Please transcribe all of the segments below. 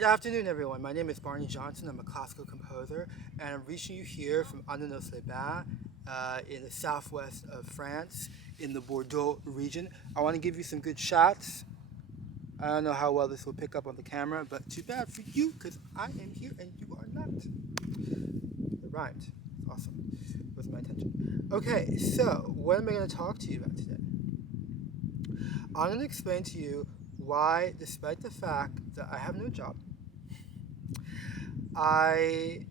Good afternoon, everyone. My name is Barney Johnson. I'm a classical composer, and I'm reaching you here from Annonay-les-Bains in the southwest of France, in the Bordeaux region. I want to give you some good shots. I don't know how well this will pick up on the camera, but too bad for you, because I am here and you are not. It rhymed. Awesome. With my attention. Okay, so what am I going to talk to you about today? I'm going to explain to you why, despite the fact that I have no job, I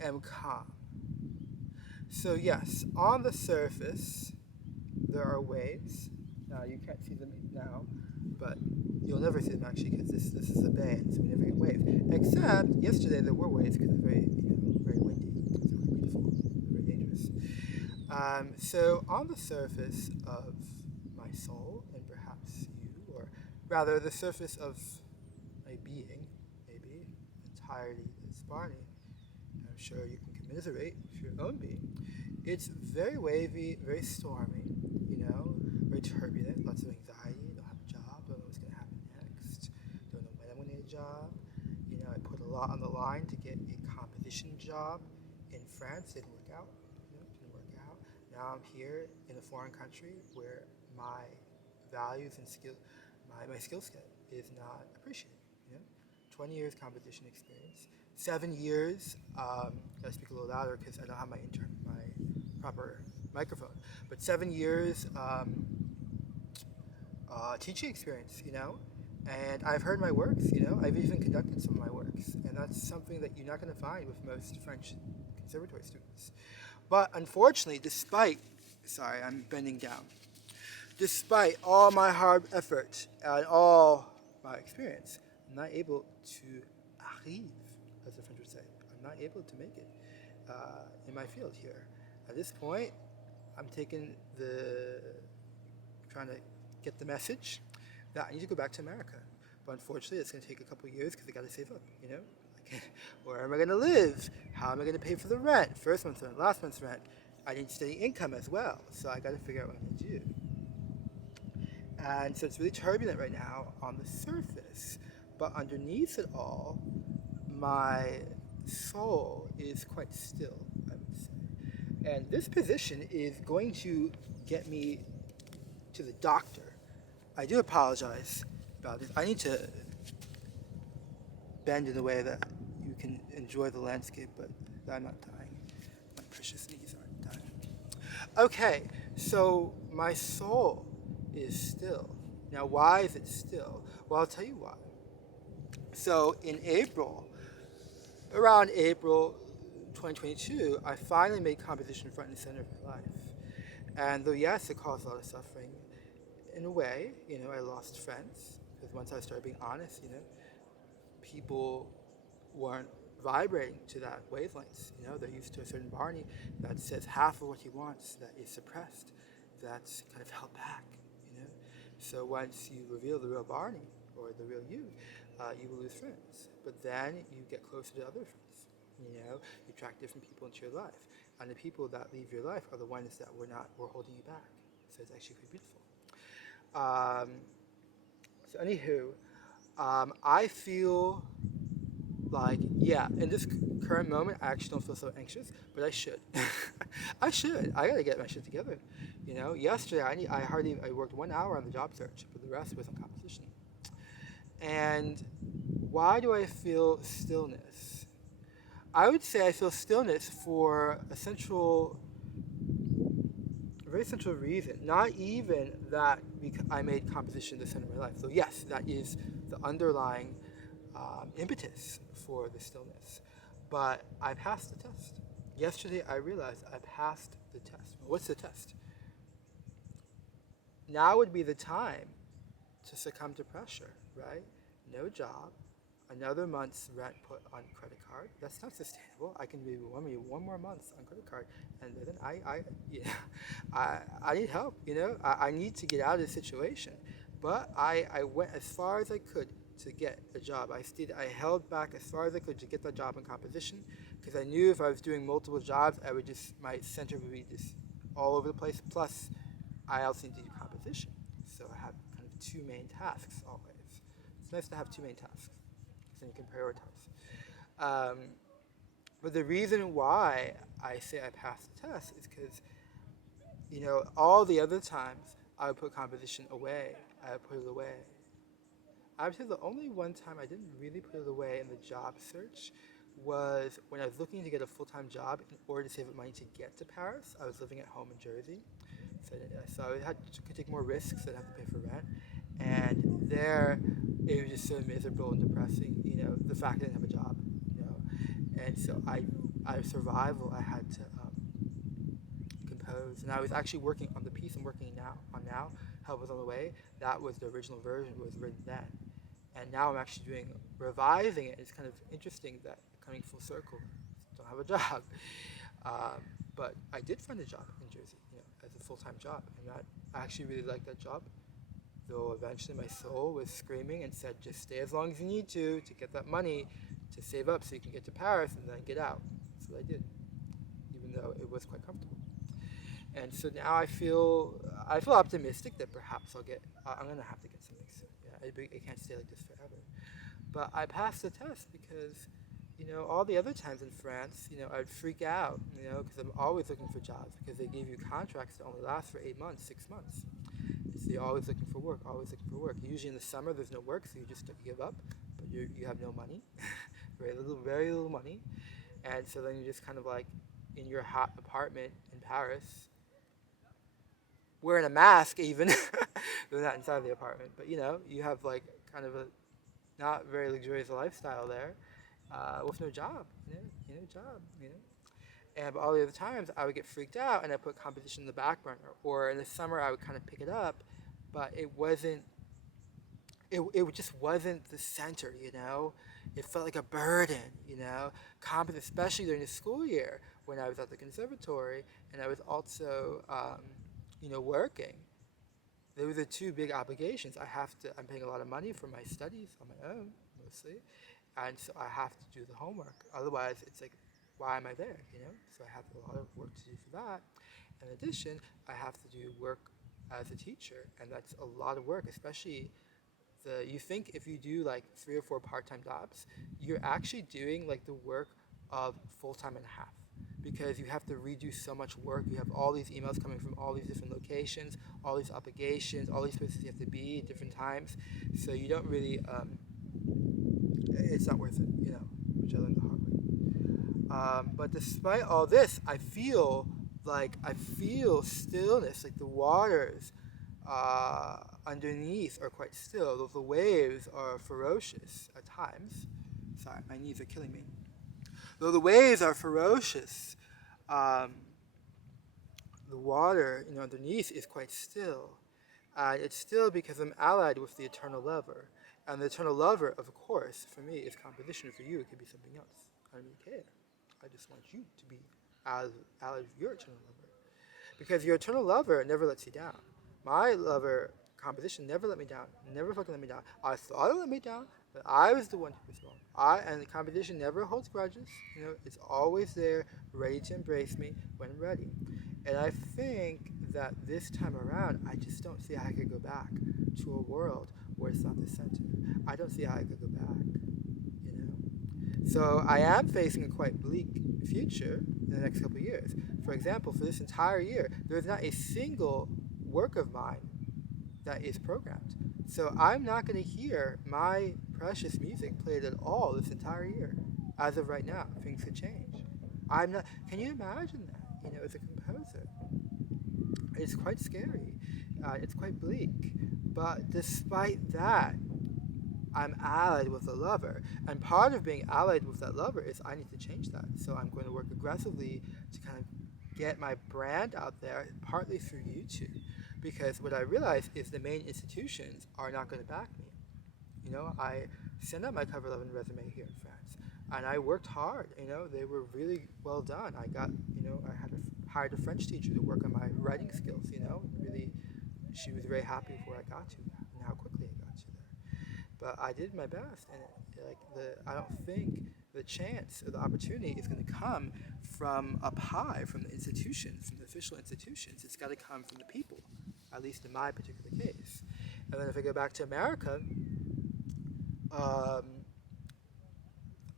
am calm. So yes, on the surface, there are waves. Now you can't see them now, but you'll never see them actually because this is a bay, so we never get waves. Except yesterday there were waves because it's very very windy. It's really beautiful, very dangerous. So on the surface of my soul, and perhaps you, or rather the surface of my being, maybe entirely as Barney, I'm sure you can commiserate with your own being. It's very wavy, very stormy, very turbulent, lots of anxiety. Don't have a job, don't know what's going to happen next, don't know when I'm going to get a job. I put a lot on the line to get a composition job in France. Didn't work out. Now I'm here in a foreign country where my values and skill, my skill set is not appreciated. 20 years composition experience, 7 years. Gotta speak a little louder because I don't have my proper microphone. But 7 years teaching experience, and I've heard my works. I've even conducted some of my works, and that's something that you're not going to find with most French conservatory students. But unfortunately, sorry, I'm bending down. Despite all my hard effort and all my experience, I'm not able to arrive, as the French would say. I'm not able to make it in my field here. At this point, I'm trying to get the message that I need to go back to America. But unfortunately, it's going to take a couple of years because I got to save up, Where am I going to live? How am I going to pay for the rent? First month's rent, last month's rent. I need steady income as well, so I got to figure out what I'm going to do. And so it's really turbulent right now on the surface, but underneath it all, my soul is quite still, I would say. And this position is going to get me to the doctor. I do apologize about this. I need to bend in a way that you can enjoy the landscape, but I'm not dying. My precious knees aren't dying. Okay, so my soul is still. Now, why is it still? Well, I'll tell you why. So in around April 2022, I finally made composition front and center of my life. And though, yes, it caused a lot of suffering, in a way, I lost friends, because once I started being honest, people weren't vibrating to that wavelength. They're used to a certain Barney that says half of what he wants, that is suppressed, that's kind of held back. So once you reveal the real Barney, or the real you will lose friends. But then you get closer to other friends. You attract different people into your life. And the people that leave your life are the ones that were holding you back. So it's actually quite beautiful. So anywho, I feel like, in this current moment, I actually don't feel so anxious, but I should. I should. I gotta get my shit together. Yesterday I worked 1 hour on the job search, but the rest was on composition. And why do I feel stillness? I would say I feel stillness for a very central reason. Not even that I made composition the center of my life. So yes, that is the underlying impetus for the stillness. But I passed the test. Yesterday I realized I passed the test. What's the test? Now would be the time to succumb to pressure, right? No job, another month's rent put on credit card. That's not sustainable. I can maybe one more month on credit card, and then I need help. I need to get out of this situation. But I went as far as I could to get a job. I held back as far as I could to get that job in composition, because I knew if I was doing multiple jobs, my center would be just all over the place. Plus, I also need to do composition. So I have kind of two main tasks always. It's nice to have two main tasks. then you can prioritize. Um, but the reason why I say I passed the test is because, all the other times I would put composition away, I would put it away. I would say the only one time I didn't really put it away in the job search was when I was looking to get a full-time job in order to save up money to get to Paris. I was living at home in Jersey, so I could take more risks and have to pay for rent. And there, it was just so miserable and depressing. The fact I didn't have a job. And so out of survival, I had to compose. And I was actually working on the piece I'm working now. Help Was on the Way. That was the original version, was written then. And now I'm actually revising it. It's kind of interesting that coming full circle, don't have a job. But I did find a job in Jersey, as a full-time job. And I actually really liked that job. Though eventually my soul was screaming and said, just stay as long as you need to get that money to save up so you can get to Paris and then get out. That's what I did, even though it was quite comfortable. And so now I feel optimistic that perhaps I'm going to have to get something soon. It can't stay like this forever. But I passed the test because, all the other times in France, I'd freak out, because I'm always looking for jobs, because they give you contracts that only last for 8 months, 6 months. So you're always looking for work, always looking for work. Usually in the summer there's no work, so you just give up, but you have no money, very little money. And so then you're just kind of like in your hot apartment in Paris, wearing a mask even. They're not inside the apartment, but you have like kind of a not very luxurious lifestyle there, with no job, And all the other times I would get freaked out and I put composition in the back burner, or in the summer I would kind of pick it up, but it just wasn't the center, It felt like a burden, especially during the school year when I was at the conservatory and I was also, working. Those are the two big obligations. I'm paying a lot of money for my studies on my own, mostly, and so I have to do the homework. Otherwise, it's like, why am I there, So I have a lot of work to do for that. In addition, I have to do work as a teacher, and that's a lot of work, especially you think if you do like 3 or 4 part-time jobs, you're actually doing like the work of full-time and a half, because you have to redo so much work. You have all these emails coming from all these different locations, all these obligations, all these places you have to be at different times, so you don't really, it's not worth it, which I learned the hard way. But despite all this, I feel stillness, like the waters underneath are quite still, though the waves are ferocious at times. Sorry, my knees are killing me. Though the waves are ferocious, the water underneath is quite still. It's still because I'm allied with the eternal lover. And the eternal lover, of course, for me, is composition. For you, it could be something else. I don't really care. I just want you to be allied with your eternal lover. Because your eternal lover never lets you down. My lover, composition, never let me down. Never fucking let me down. I thought it let me down, but I was the one who was wrong. And the composition never holds grudges. It's always there, ready to embrace me when I'm ready. And I think that this time around, I just don't see how I could go back to a world where it's not the center. I don't see how I could go back, So I am facing a quite bleak future in the next couple of years. For example, for this entire year, there's not a single work of mine that is programmed. So I'm not going to hear my precious music played at all this entire year. As of right now, things could change. I'm not. Can you imagine that? As a composer, it's quite scary. It's quite bleak. But despite that, I'm allied with a lover. And part of being allied with that lover is I need to change that. So I'm going to work aggressively to kind of get my brand out there, partly through YouTube. Because what I realize is the main institutions are not going to back me. I sent out my cover letter and resume here in France. And I worked hard, they were really well done. I got, I hired a French teacher to work on my writing skills, really, she was very happy with where I got to and how quickly I got to there. But I did my best, and I don't think the chance or the opportunity is going to come from up high, from the institutions, from the official institutions. It's got to come from the people, at least in my particular case. And then if I go back to America,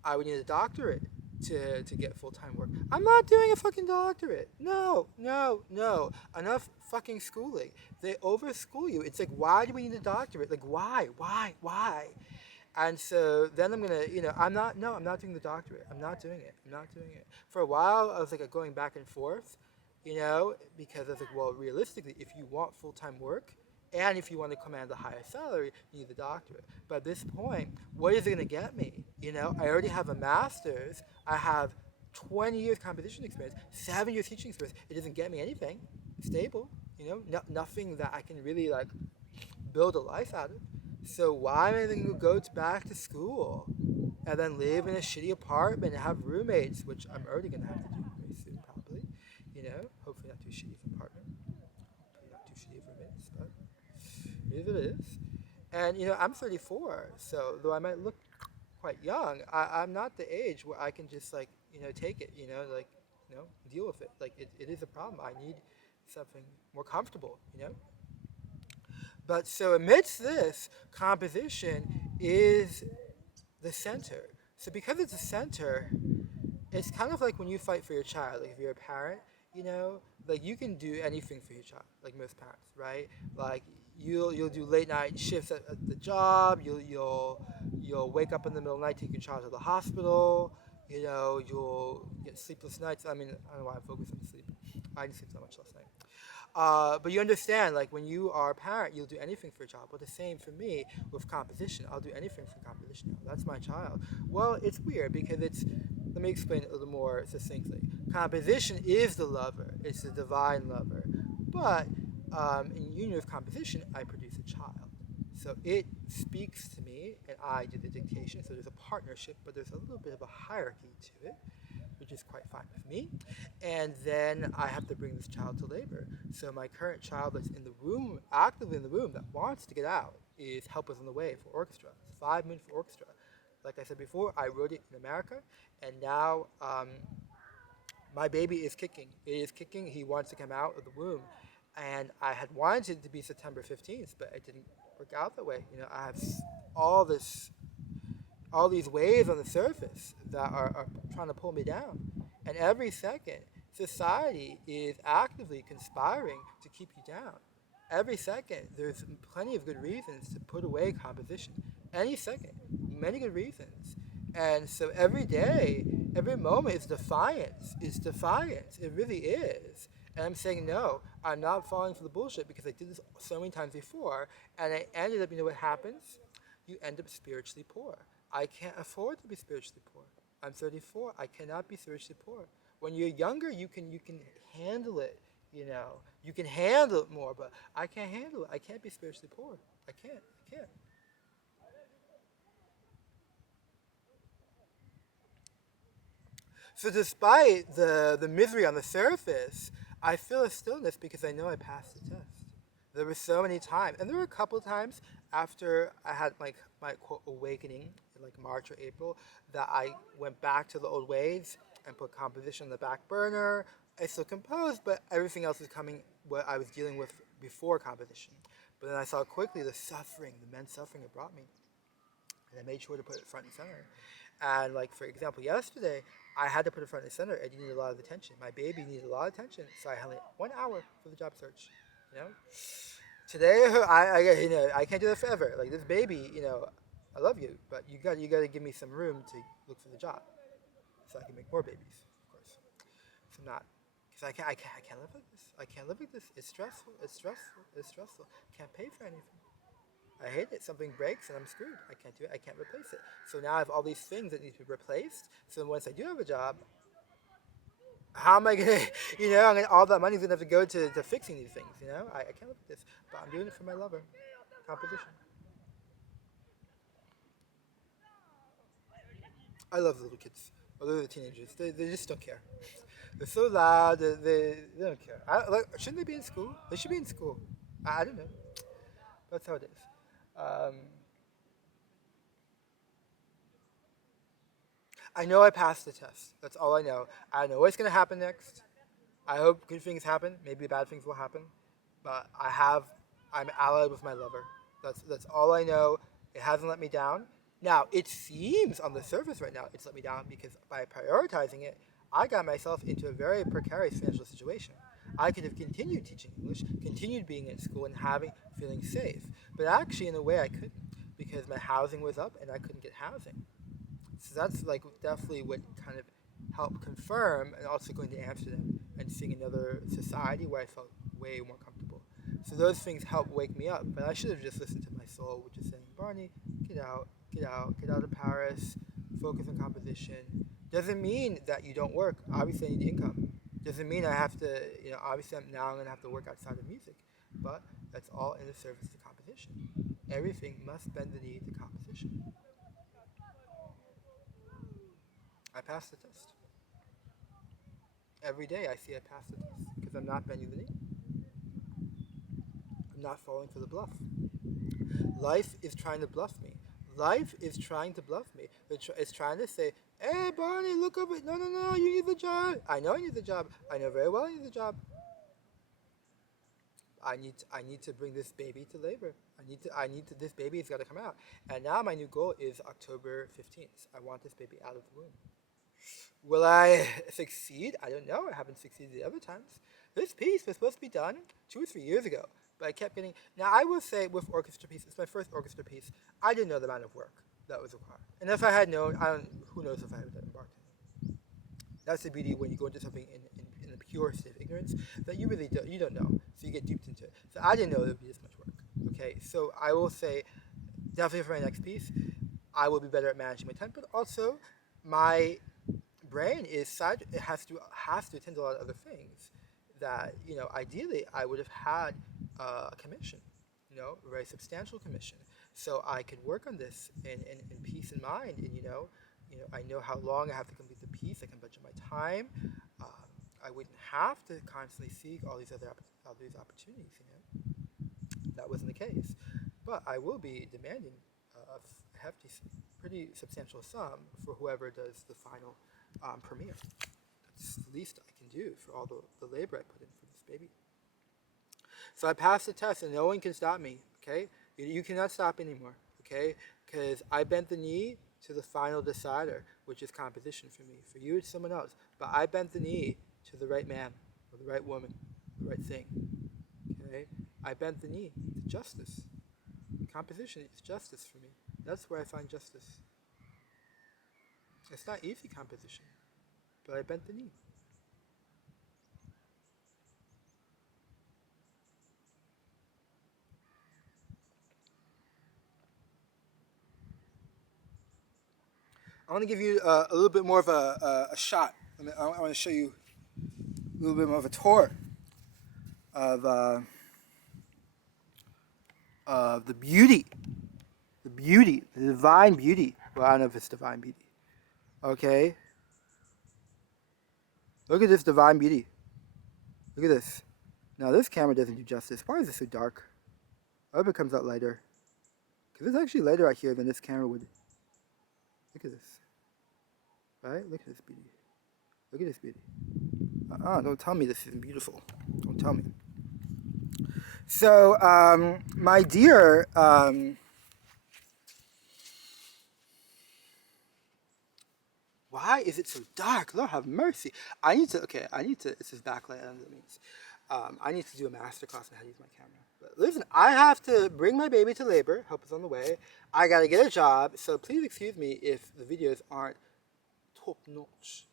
I would need a doctorate to get full-time work. I'm not doing a fucking doctorate. No, no, no. Enough fucking schooling. They over-school you. It's like, why do we need a doctorate? Like, why? And so then I'm gonna, I'm not doing the doctorate. I'm not doing it. I'm not doing it. For a while, I was like going back and forth, because I was like, well, realistically, if you want full-time work, and if you want to command a higher salary, you need the doctorate. But at this point, what is it going to get me? I already have a master's. I have 20 years composition experience, 7 years teaching experience. It doesn't get me anything stable, nothing that I can really like build a life out of. So why am I going to go back to school and then live in a shitty apartment and have roommates, which I'm already going to have to do very soon, probably. Hopefully not too shitty of an apartment. Hopefully not too shitty of roommates, but it is what it is. And I'm 34, so though I might look quite young, I'm not the age where I can just like take it, deal with it. Like it is a problem. I need something more comfortable. But so amidst this, composition is the center. So because it's the center, it's kind of like when you fight for your child. Like if you're a parent, like you can do anything for your child, like most parents, right? Like you'll do late night shifts at the job. You'll wake up in the middle of the night, take your child to the hospital. You'll get sleepless nights. I mean, I don't know why I'm focused on sleep. I didn't sleep so much last night. But you understand, like when you are a parent, you'll do anything for a child. But the same for me with composition. I'll do anything for composition now. That's my child. Well, it's weird because let me explain it a little more succinctly. Composition is the lover. It's the divine lover. But in union with composition, I produce a child. So it speaks to me, and I do the dictation. So there's a partnership, but there's a little bit of a hierarchy to it, which is quite fine with me. And then I have to bring this child to labor. So my current child that's in the room, actively in the room, that wants to get out, is Help Us on the Way for orchestra. It's 5 minutes for orchestra. Like I said before, I wrote it in America, and now my baby is kicking. It is kicking. He wants to come out of the womb. And I had wanted it to be September 15th, but it didn't work out that way. I have all these waves on the surface that are trying to pull me down. And every second, society is actively conspiring to keep you down. Every second, there's plenty of good reasons to put away composition. Any second, many good reasons. And so every day, every moment is defiance. It's defiance. It really is. And I'm saying, no, I'm not falling for the bullshit because I did this so many times before. And I ended up, what happens? You end up spiritually poor. I can't afford to be spiritually poor. I'm 34. I cannot be spiritually poor. When you're younger, you can handle it, You can handle it more, but I can't handle it. I can't be spiritually poor. I can't. So despite the misery on the surface, I feel a stillness because I know I passed the test. There were so many times, and there were a couple of times after I had like my quote awakening in like March or April that I went back to the old ways and put composition on the back burner. I still composed, but everything else was coming what I was dealing with before composition. But then I saw quickly the suffering, the immense suffering it brought me. And I made sure to put it front and center. And like, for example, yesterday, I had to put it front and center. It needed a lot of attention. My baby needed a lot of attention. So I had like 1 hour for the job search, Today, I can't do that forever. Like this baby, I love you, but you got to give me some room to look for the job so I can make more babies, of course. So I'm not, because I can't live like this. I can't live like this. It's stressful. Can't pay for anything. I hate it. Something breaks and I'm screwed. I can't do it. I can't replace it. So now I have all these things that need to be replaced. So once I do have a job, how am I going to, all that money's going to have to go to fixing these things, I can't live with this. But I'm doing it for my lover. Composition. I love little kids. Although the teenagers, they just don't care. They're so loud. They don't care. Shouldn't they be in school? They should be in school. I don't know. That's how it is. I know I passed the test. That's all I know. I know what's going to happen next. I hope good things happen. Maybe bad things will happen. But I'm allied with my lover. That's all I know. It hasn't let me down. Now, it seems on the surface right now it's let me down because by prioritizing it, I got myself into a very precarious financial situation. I could have continued teaching English, continued being in school and feeling safe, but actually in a way I couldn't because my housing was up and I couldn't get housing. So that's like definitely what kind of helped confirm, and also going to Amsterdam and seeing another society where I felt way more comfortable. So those things helped wake me up, but I should have just listened to my soul, which is saying, Barney, get out, get out of Paris, focus on composition. Doesn't mean that you don't work. Obviously, I need income. Doesn't mean I have to, obviously I'm going to have to work outside of music, but that's all in the service to composition. Everything must bend the knee to composition. I passed the test. Every day I see I pass the test because I'm not bending the knee. I'm not falling for the bluff. Life is trying to bluff me. Life is trying to bluff me. It's trying to say, hey, Barney, look up it. No, no, no, you need the job. I know I need the job. I know very well I need the job. I need to bring this baby to labor. This baby has got to come out. And now my new goal is October 15th. I want this baby out of the womb. Will I succeed? I don't know. I haven't succeeded the other times. This piece was supposed to be done 2 or 3 years ago, but I kept getting. Now I will say with orchestra piece, it's my first orchestra piece. I didn't know the amount of work that was required, and if I had known, who knows if I would have embarked on it. That's the beauty when you go into something in a pure state of ignorance that you really don't know, so you get duped into it. So I didn't know there would be this much work. Okay, so I will say, definitely for my next piece, I will be better at managing my time, but also my brain is such it has to attend to a lot of other things that ideally I would have had a commission, a very substantial commission, so I could work on this in peace in mind, and I know how long I have to complete the piece. I can budget my time. I wouldn't have to constantly seek all these opportunities. That wasn't the case, but I will be demanding a hefty, pretty substantial sum for whoever does the final premiere. That's the least I can do for all the labor I put in for this baby. So I passed the test, and no one can stop me. Okay, you cannot stop anymore. Okay, because I bent the knee to the final decider, which is composition for me. For you, it's someone else. But I bent the knee to the right man or the right woman, the right thing. Okay, I bent the knee to justice. Composition is justice for me. That's where I find justice. It's not easy composition, but I bent the knee. I want to give you a little bit more of a shot. I want to show you a little bit more of a tour of the beauty, the divine beauty. Well, I don't know if it's divine beauty. Okay. Look at this divine beauty. Look at this. Now this camera doesn't do justice. Why is this so dark? I hope it comes out lighter. Because it's actually lighter out here than this camera would. Look at this. Right? Look at this beauty. Look at this beauty. Don't tell me this isn't beautiful. Don't tell me. So, my dear, why is it so dark? Lord have mercy. This is backlight, I don't know what that means. I need to do a masterclass on how to use my camera. But listen, I have to bring my baby to labor. Help is on the way. I gotta get a job, so please excuse me if the videos aren't top notch.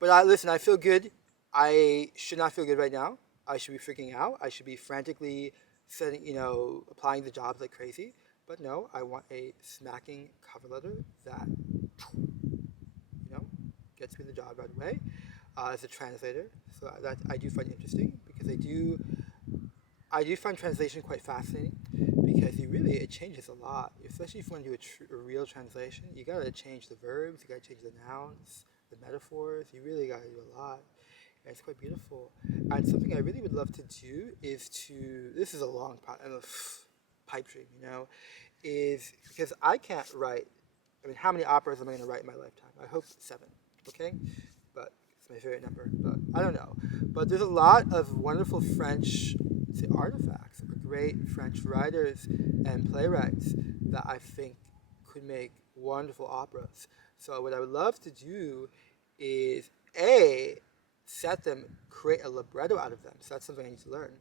But listen, I feel good. I should not feel good right now. I should be freaking out. I should be frantically applying the jobs like crazy. But no, I want a smacking cover letter that, gets me the job right away. As a translator, so that I do find interesting because I do find translation quite fascinating because it changes a lot, especially if you want to do a real translation. You gotta change the verbs, you gotta change the nouns, the metaphors. You really gotta do a lot. And it's quite beautiful. And something I really would love to do is this is a long pipe dream, is because I can't write. I mean, how many operas am I going to write in my lifetime? I hope 7. Okay, but it's my favorite number. But I don't know. But there's a lot of wonderful French artifacts, or great French writers and playwrights that I think could make wonderful operas. So what I would love to do is create a libretto out of them. So that's something I need to learn.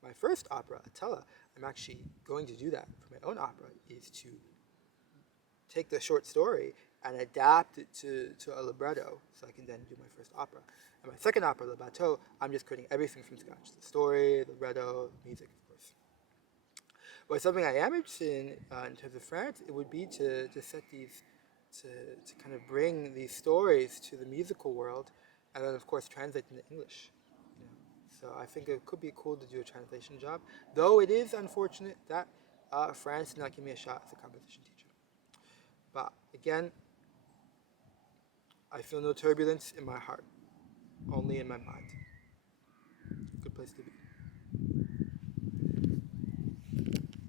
My first opera, Atella, I'm actually going to do that for my own opera, is to take the short story and adapt it to a libretto so I can then do my first opera. And my second opera, Le Bateau, I'm just creating everything from scratch. The story, the libretto, the music, of course. But something I am interested in terms of France, it would be to set these, to kind of bring these stories to the musical world, and then of course translate them to English. You know? So I think it could be cool to do a translation job, though it is unfortunate that France did not give me a shot as a composition teacher. But again, I feel no turbulence in my heart, only in my mind. Good place to be.